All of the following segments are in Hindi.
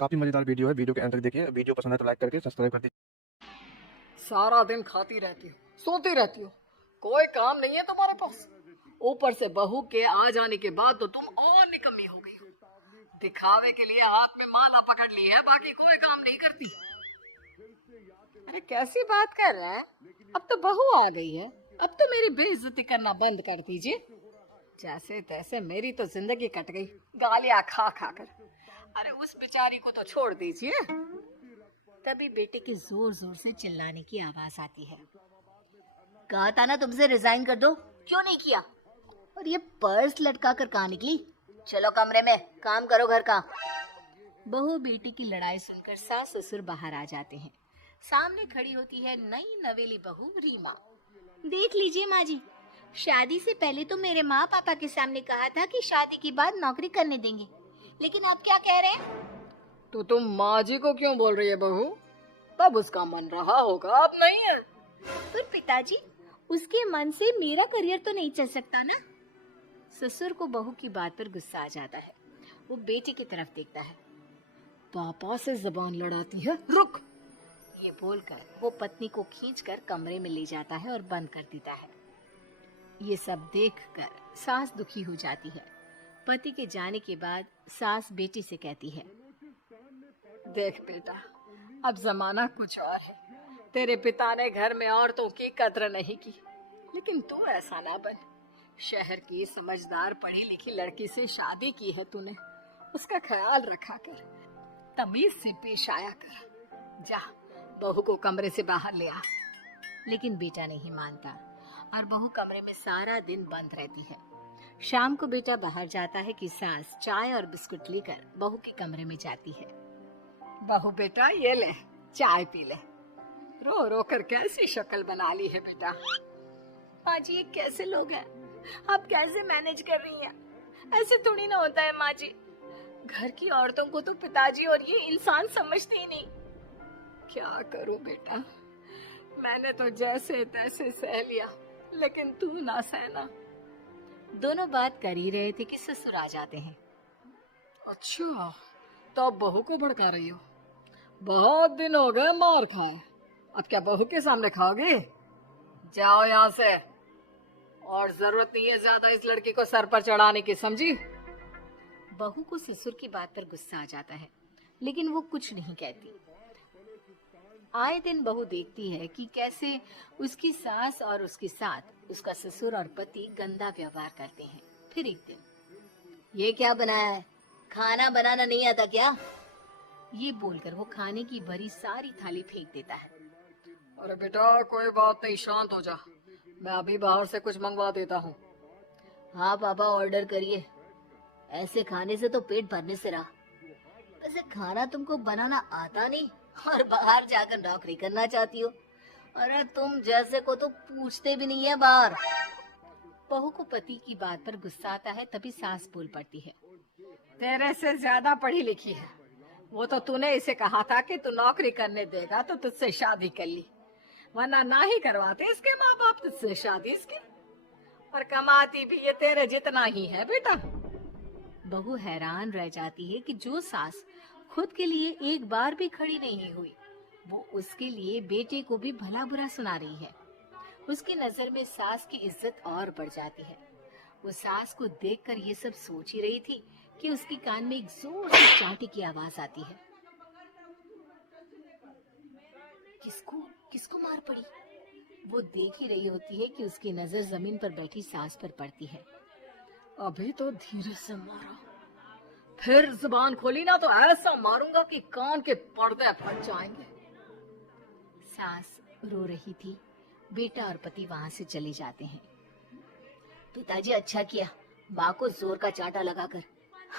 काफी मजेदार वीडियो है। वीडियो के अंत तक देखिए। वीडियो पसंद है तो लाइक करके सब्सक्राइब कर दीजिए। सारा दिन खाती रहती हो, सोती रहती हो, कोई काम नहीं है तुम्हारे पास। ऊपर से बहू के आ जाने के बाद तो तुम और निकम्मी हो गई हो। दिखावे के लिए हाथ में माला पकड़ ली है, बाकी कोई काम नहीं करती। अरे कैसी बात कर रहे हैं? अब तो बहू आ गई है, अब तो मेरी बेइज्जती करना बंद कर दीजिए। जैसे तैसे मेरी तो जिंदगी कट गई गालियां खा खा कर। अरे उस बेचारी को तो छोड़ दीजिए। तभी बेटे के जोर जोर से चिल्लाने की आवाज आती है। कहा था ना तुमसे रिजाइन कर दो, क्यों नहीं किया? और ये पर्स लटका कर कहाँ निकली? चलो कमरे में काम करो घर का। बहू बेटी की लड़ाई सुनकर सास ससुर बाहर आ जाते हैं। सामने खड़ी होती है नई नवेली बहू रीमा। देख लीजिए माँ जी, शादी से पहले तो मेरे माँ पापा के सामने कहा था कि शादी के बाद नौकरी करने देंगे, लेकिन अब क्या कह रहे हैं? तो तुम माँ जी को क्यों बोल रही है बहू? तब उसका मन रहा होगा, अब नहीं है। पर पिताजी, उसके मन से मेरा करियर तो नहीं चल सकता ना। ससुर को बहू की बात पर गुस्सा आ जाता है। वो बेटी की तरफ देखता है। पापा से जबान लड़ाती है, रुक। ये बोलकर वो पत्नी को खींचकर कमरे में ले जाता है और बंद कर देता है। ये सब देखकर सास दुखी हो जाती है। पति के जाने के बाद सास बेटी से कहती है, देख बेटा, अब जमाना कुछ और है। तेरे पिता ने घर में औरतों की कद्र नहीं की, लेकिन तू ऐसा ना बन। शहर की समझदार पढ़ी लिखी लड़की से शादी की है तूने, उसका ख्याल रखा कर, तमीज से पेश आया कर। जा, बहू को कमरे से बाहर ले आ। लेकिन बेटा नहीं मानता और बहू कमरे में सारा दिन बंद रहती है। शाम को बेटा बाहर जाता है कि सास चाय और बिस्कुट लेकर बहू के कमरे में जाती है। बहू बेटा ये ले, चाय पी ले। रो रो कर कैसी शक्ल बना ली है बेटा। माँ जी, ये कैसे लोग हैं? आप कैसे मैनेज कर रही हैं? ऐसे थोड़ी ना होता है माँ जी। घर की औरतों को तो पिताजी और ये इंसान समझते ही नहीं। क्या करूं बेटा, मैंने तो जैसे तैसे सह लिया, लेकिन तू ना सहना। दोनों बात कर ही रहे थे कि ससुर आ जाते हैं। अच्छा, तो अब बहू को भड़का रही हो? बहुत दिन हो गए मार खाए, अब क्या बहू के सामने खाओगे? जाओ यहाँ से, और जरूरत नहीं है ज्यादा इस लड़की को सर पर चढ़ाने की, समझी? बहू को ससुर की बात पर गुस्सा आ जाता है, लेकिन वो कुछ नहीं कहती। आए दिन बहू देखती है कि कैसे उसकी सास और उसके साथ उसका ससुर और पति गंदा व्यवहार करते हैं। फिर एक दिन, ये क्या बनाया है? खाना बनाना नहीं आता क्या? ये बोलकर वो खाने की भरी सारी थाली फेंक देता है। अरे बेटा कोई बात नहीं, शांत हो जा, मैं अभी बाहर से कुछ मंगवा देता हूँ। हाँ पापा, ऑर्डर करिए। ऐसे खाने से तो पेट भरने से रहा। वैसे खाना तुमको बनाना आता नहीं और बाहर जाकर नौकरी करना चाहती हो। अरे तुम जैसे को तो पूछते भी नहीं है बाहर। बहू को पति की बात पर गुस्सा आता है, तभी सास बोल पड़ती है। तेरे से ज्यादा पढ़ी लिखी है, वो तो तूने इसे कहा था कि तू नौकरी करने देगा तो तुझसे शादी कर ली, वरना ना ही करवाते इसके माँ बाप तुझसे शादी इसकी। और कमाती भी ये तेरे जितना ही है बेटा। बहू हैरान रह जाती है कि जो सास खुद के लिए एक बार भी खड़ी नहीं हुई, वो उसके लिए बेटे को भी भला बुरा सुना रही है। उसकी नजर में सास की इज्जत और बढ़ जाती है। वो सास को देखकर ये सब सोच ही रही थी कि उसके कान में एक जोर से चांटी की आवाज आती है। किसको किसको मार पड़ी? वो देख ही रही होती है कि उसकी नजर जमीन पर बैठी सास पर पड़ती है। अभी तो धीरे से मारा, फिर जुबान खोली ना तो ऐसा मारूंगा कि कान के पर्दे फट जाएंगे। सास रो रही थी। बेटा और पति वहां से चले जाते हैं। पिताजी अच्छा किया माँ को जोर का चांटा लगाकर,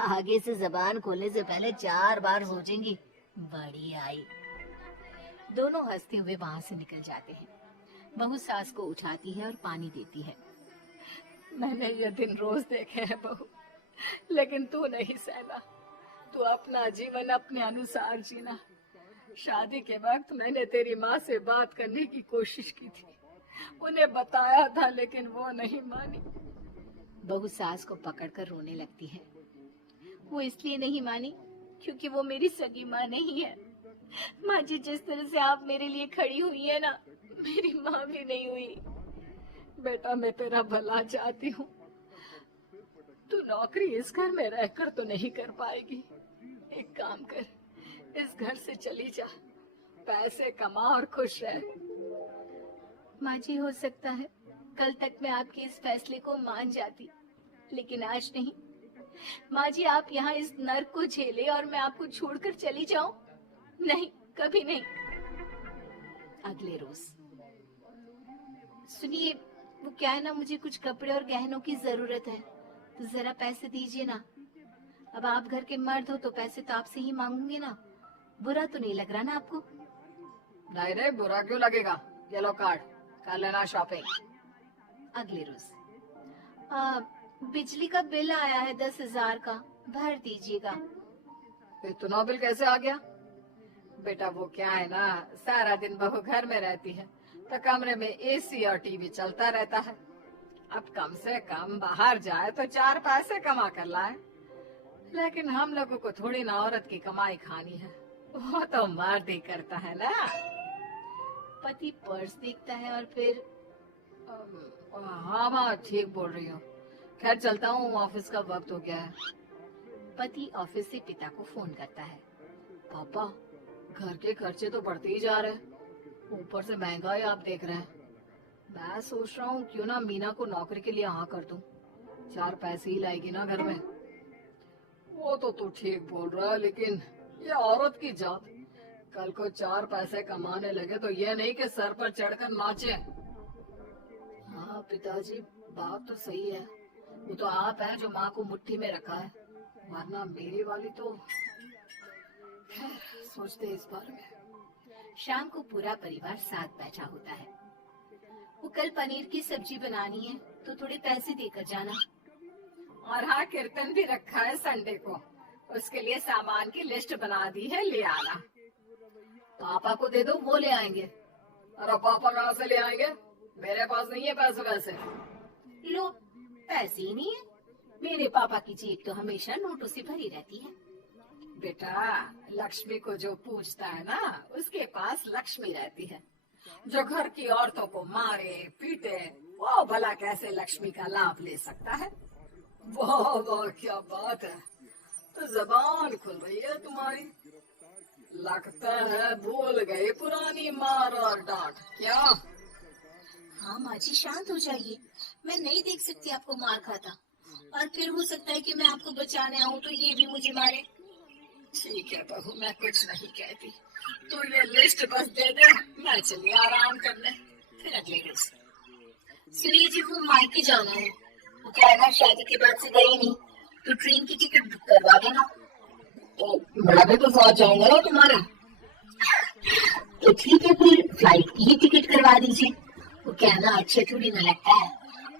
आगे से जबान खोलने से पहले 4 बार सोचेंगी। बड़ी आई। दोनों हंसते हुए वहां से निकल जाते हैं। बहू सास को उठाती है और पानी देती है। मैंने ये दिन रोज देखे हैं बहू, लेकिन तू नहीं सहना। तू अपना जीवन अपने अनुसार जीना। शादी के वक्त मैंने तेरी माँ से बात करने की कोशिश की थी, उन्हें बताया था, लेकिन वो नहीं मानी। बहू सास को पकड़कर रोने लगती है। वो इसलिए नहीं मानी क्योंकि वो मेरी सगी माँ नहीं है। माँ जी, जिस तरह से आप मेरे लिए खड़ी हुई है ना, मेरी माँ भी नहीं हुई। बेटा, मैं तेरा भला चाहती हूँ। तू नौकरी इस घर में रहकर तो नहीं कर पाएगी। एक काम कर, इस घर से चली जा, पैसे कमा और खुश रह। माँ जी, हो सकता है कल तक मैं आपके इस फैसले को मान जाती, लेकिन आज नहीं। माँ जी, आप यहाँ इस नर्क को झेले और मैं आपको छोड़कर चली जाऊं? नहीं, कभी नहीं। अगले रोज, सुनिए, वो क्या है ना, मुझे कुछ कपड़े और गहनों की जरूरत है, तो जरा पैसे दीजिए ना। अब आप घर के मर्द हो तो पैसे तो आपसे ही मांगूंगी ना। बुरा तो नहीं लग रहा ना आपको? नहीं नहीं, बुरा क्यों लगेगा। ये लो कार्ड, कर लेना शॉपिंग। अगले रोज, बिजली का बिल आया है 10,000 का, भर दीजिएगा। इतना बिल कैसे आ गया? बेटा, वो क्या है ना, सारा दिन बहू घर में रहती है तो कमरे में एसी और टीवी चलता रहता है। अब कम से कम बाहर जाए तो 4 पैसे कमा कर लाए। लेकिन हम लोगों को थोड़ी ना औरत की कमाई खानी है, वो तो मर्द ही करता है ना। पति पर्स देखता है और फिर हाँ माँ, ठीक बोल रही हो। खैर चलता हूँ, ऑफिस का वक्त हो गया है। पति ऑफिस से पिता को फोन करता है। पापा, घर के खर्चे तो बढ़ते ही जा रहे हैं, ऊपर से महंगाई आप देख रहे हैं। मैं सोच रहा हूँ क्यों ना मीना को नौकरी के लिए हाँ कर दूं, 4 पैसे ही लाएगी ना घर में। वो तो तू ठीक बोल रहा है, लेकिन ये औरत की जात, कल को 4 पैसे कमाने लगे तो ये नहीं कि सर पर चढ़कर नाचे। हाँ पिताजी, बात तो सही है। वो तो आप हैं जो माँ को मुट्ठी में रखा है, वरना मेरी वाली तो सोचते इस बारे में। शाम को पूरा परिवार साथ बैठा होता है। वो कल पनीर की सब्जी बनानी है, तो थोड़े पैसे देकर जाना। और हाँ, कीर्तन भी रखा है संडे को, उसके लिए सामान की लिस्ट बना दी है, ले आना। पापा को दे दो, वो ले आएंगे। अरे पापा कहाँ से ले आएंगे, मेरे पास नहीं है पैसे वैसे। लो, पैसे ही नहीं है। मेरे पापा की जेब तो हमेशा नोटों से भरी रहती है। बेटा, लक्ष्मी को जो पूजता है ना, उसके पास लक्ष्मी रहती है। जो घर की औरतों को मारे पीटे, वो भला कैसे लक्ष्मी का लाभ ले सकता है। वाह वाह, क्या बात है, तो जबान खुल रही है तुम्हारी। लगता है भूल गए पुरानी मार और डांट। क्या? हाँ माँ जी, शांत हो जाइए। मैं नहीं देख सकती आपको मार खाता, और फिर हो सकता है कि मैं आपको बचाने आऊँ तो ये भी मुझे मारे। ठीक है बहू, मैं कुछ नहीं कहती, तो ये लिस्ट बस दे दे, मैं चली आराम करने। फिर अगले दिन, सुनिए जी, वो मायके जाना है। वो क्या है ना, शादी के बाद से गई नहीं, तो ट्रेन की टिकट बुक करवा देना। तो मैं भी तो साथ जाऊंगा ना तुम्हारे। तो ठीक है, फिर फ्लाइट की ही टिकट करवा दीजिए। वो क्या है ना, अच्छे थोड़ी ना लगता है,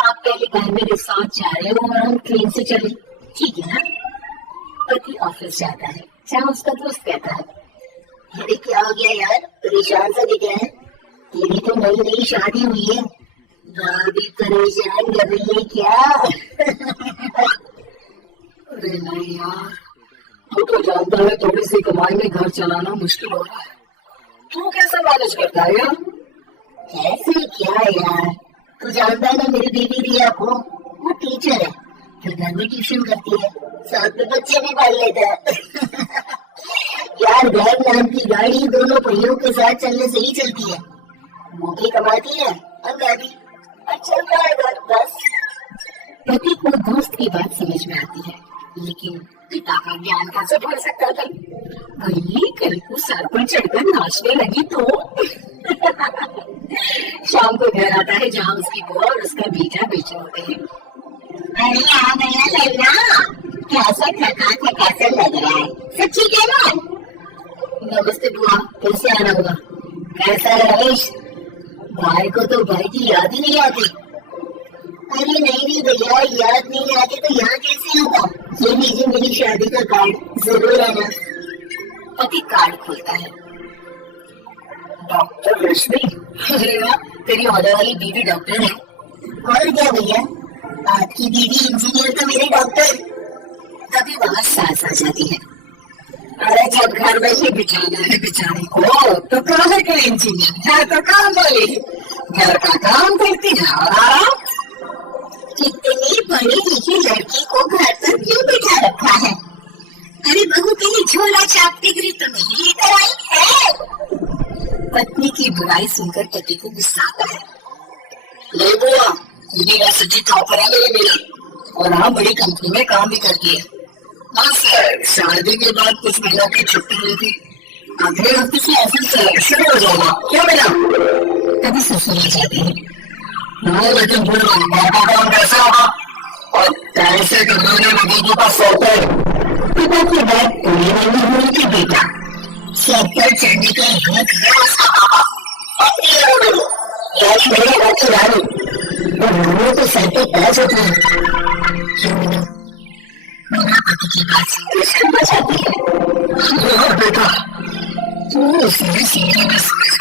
आप पहले घर मेरे साथ जा रहे हो और हम ट्रेन से चले, ठीक है ना। पति ऑफिस जाता है, जहाँ उसका दोस्त कहता है, अरे क्या हो गया यार, परेशान सा दिख रहा है, तेरी तो नई नई शादी हुई है, भाभी परेशान कर रही है क्या? अरे नहीं यार, तू तो जानता है थोड़ी सी कमाई में घर चलाना मुश्किल हो रहा है। तू कैसे मैनेज करता है यार? ऐसे क्या यार, तू जानता है ना मेरी बीवी रिया को, वो टीचर है, फिर घर में ट्यूशन करती है, साथ में बच्चे भी पाल लेता है। यार, बैग नाम की गाड़ी दोनों पहियों के साथ चलने से ही चलती है। वो भी कमाती है और गाड़ी, और चल रहा है घर बस। पति को दोस्त की बात समझ में आती है, लेकिन पिता का ज्ञान कैसे बढ़ सकता था? भाई, कल को सर पर चढ़कर नाचने लगी तो। शाम को घर आता है, जहाँ उसकी बुआ और उसका बेटा बैठे होते हैं। अरे आ गया लैला, कैसा थका थका सा लग रहा है, सब ठीक है ना? नमस्ते बुआ, कैसे आना होगा? कैसा है रमेश? भाई को तो भाई की याद ही नहीं आती। अरे नहीं भैया, याद नहीं आती तो यहाँ कैसे आता? ये लीजिए मेरी शादी का कार्ड, जरूर आना। पति कार्ड खोलता है। डॉक्टर रश्मि, अरे वाह, तेरी ऑर्डर वाली बीवी डॉक्टर है। और क्या भैया, आपकी बीवी इंजीनियर तो मेरी डॉक्टर। तभी वहाँ सास आ जाती है। अरे जब घर में ही बिठाना है बेचारी को तो काहे के इंजीनियर है तो काम वाली घर का काम करती है और आराम। कितनी बड़ी लिखी लड़की को घर पर क्यों बिठा रखा है? अरे बहू के लिए झोला छापती गिरी तो नहीं लेकर आई है। पत्नी की बुराई सुनकर पति को गुस्सा आता है। नहीं बुआ, यूनिवर्सिटी टॉपर है मेरी बेटी और हाँ बड़ी कंपनी में काम भी करती है। हाँ सर, शादी के बाद कुछ महीनों की छुट्टी हुई थी। अगले हफ्ते से ऑफिस शुरू हो जाएगा। क्या बेटा? कभी ससुराल जाते हैं। हाँ लेकिन घर का काम कैसा होगा और पैसे कमाने लगे के पास सौते। पिता की बात पूरी नहीं हुई थी बेटा। सर पर चढ़ने का हक है उसका पापा। अपनी आज मेरे हाथ की रानी और रानी तो सर पे पैस होती है। क्यों मेरा पति की बात सुनकर शर्मा जाती है। बेटा तू उसे सीने में समझ